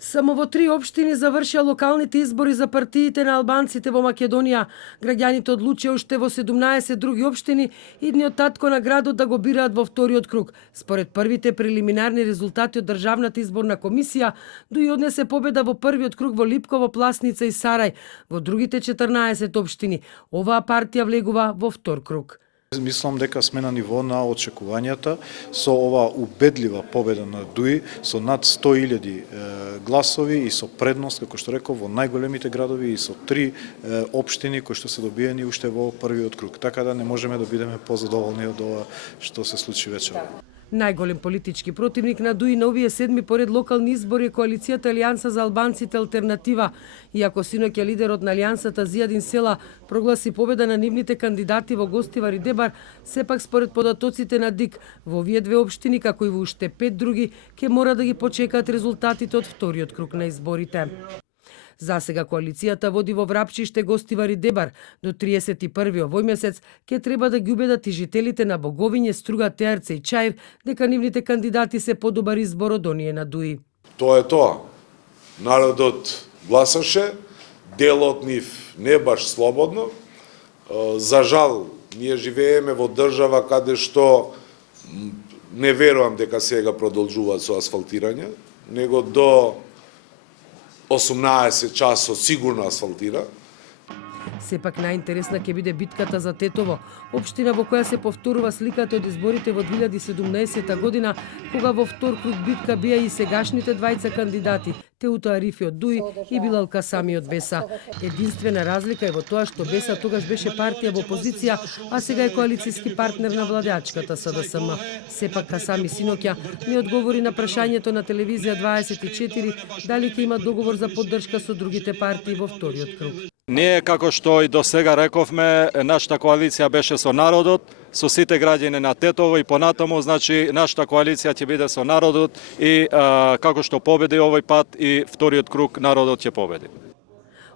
Само во 3 општини завршија локалните избори за партиите на албанците во Македонија. Граѓаните одлучија уште во 17 други општини идниот татко на градот да го бираат во вториот круг. Според првите прелиминарни резултати од Државната изборна комисија, Дуи однесе победа во првиот круг во Липково, Пласница и Сарај. Во другите 14 општини, оваа партија влегува во втор круг. Мислам дека сме на ниво на очекувањата со оваа убедлива победа на Дуи со над 100.000 гласови и со предност, како што реков, во најголемите градови и со 3 општини кои што се добиени уште во првиот круг. Така да не можеме да бидеме позадоволни од ова што се случи вечерва. Најголем политички противник на Дуи на овие 7 поред локални избори е коалицијата Алијанса за албанците Алтернатива. Иако синоќа лидерот на Алијансата Зијадин Села прогласи победа на нивните кандидати во Гостивар и Дебар, сепак според податоците на ДИК во овие 2 општини, како и во уште 5 други, ќе мора да ги почекаат резултатите од вториот круг на изборите. За сега коалицијата води во Врапчиште, Гостивар и Дебар. До 31 овој месец ќе треба да ги убедат и жителите на Боговиње, Струга, Теарце и Чаев дека нивните кандидати се подобар избор од оние на Дуи. Тоа е тоа. Народот гласаше, дел од нив не баш слободно. За жал, ние живееме во држава каде што не верувам дека сега продолжуваат со асфалтирање, него до 18 часот сигурно асфалтира. Сепак најинтересна ќе биде битката за Тетово, општина во која се повторува сликата од изборите во 2017 година, кога во втор круг битка беа и сегашните двајца кандидати, Теута Арифи од Дуи и Билал Касами од Беса. Единствена разлика е во тоа што Беса тогаш беше партија во опозиција, а сега е коалицијски партнер на владеачката СДСМ. Сепак Касами синоќа не одговори на прашањето на телевизија 24 дали ќе има договор за поддршка со другите партии во вториот круг. Ние, како што и до сега рековме, нашата коалиција беше со народот, со сите граѓани на Тетово и понатаму, значи нашата коалиција ќе биде со народот и како што победи овој пат и вториот круг народот ќе победи.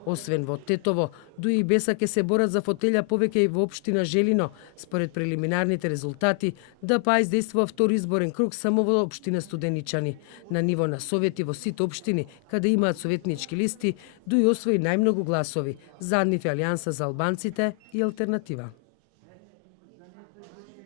Освен во Тетово, Дуи и Беса ќе се борат за фотелја повеќе и во општина Желино. Според прелиминарните резултати, ДПА издействува втори изборен круг само во општина Студеничани. На ниво на совети во сите општини, каде имаат советнички листи, Дуи освои најмногу гласови. Зад нив е Алијанса за албанците и Алтернатива.